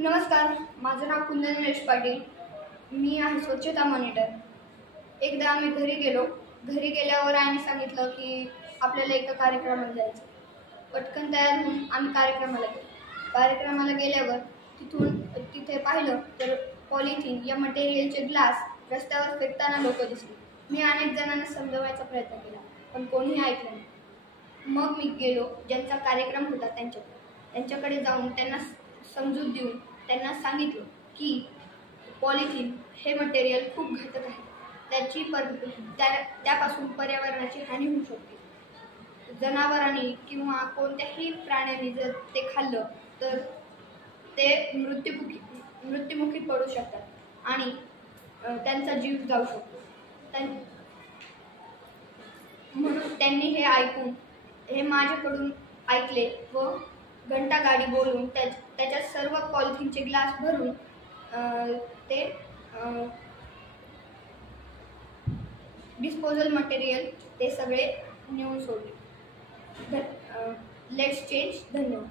नमस्कार, माझं नाव कुंदन नरेश पाटील. मी आहे स्वच्छता मॉनिटर. एकदा आम्ही घरी गेलो. घरी गेल्यावर आईने सांगितलं की आपल्याला एका कार्यक्रमाला जायचं. पटकन तयार होऊन आम्ही कार्यक्रमाला गेलो. कार्यक्रमाला गेल्यावर तिथे पाहिलं तर पॉलिथिन या मटेरियलचे ग्लास रस्त्यावर फेकताना लोक दिसली. मी अनेक जणांना समजवायचा प्रयत्न केला, पण कोणीही ऐकलं नाही. मग मी गेलो, ज्यांचा कार्यक्रम होता त्यांच्याकडे जाऊन त्यांना समजूत देऊन त्यांना सांगितलं की पॉलिथिन हे मटेरियल खूप घातक आहे. त्यापासून पर्यावरणाची हानी होऊ शकते. जनावरांनी किंवा कोणत्याही प्राण्यांनी जर ते खाल्लं तर ते मृत्युमुखी पडू शकतात आणि त्यांचा जीव जाऊ शकतो. म्हणून त्यांनी हे ऐकून हे माझ्याकडून ऐकले व घंटागाडी बोलून त्याच्यात सर्व पॉलिथिनचे ग्लास भरून ते डिस्पोजल मटेरियल ते सगळे नेऊन सोडले. Let's change. धन्यवाद.